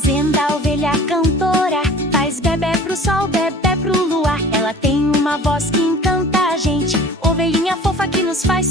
fazenda, a ovelha cantora faz bebê pro sol, bebê pro luar. Ela tem uma voz que encanta a gente, ovelhinha fofa que nos faz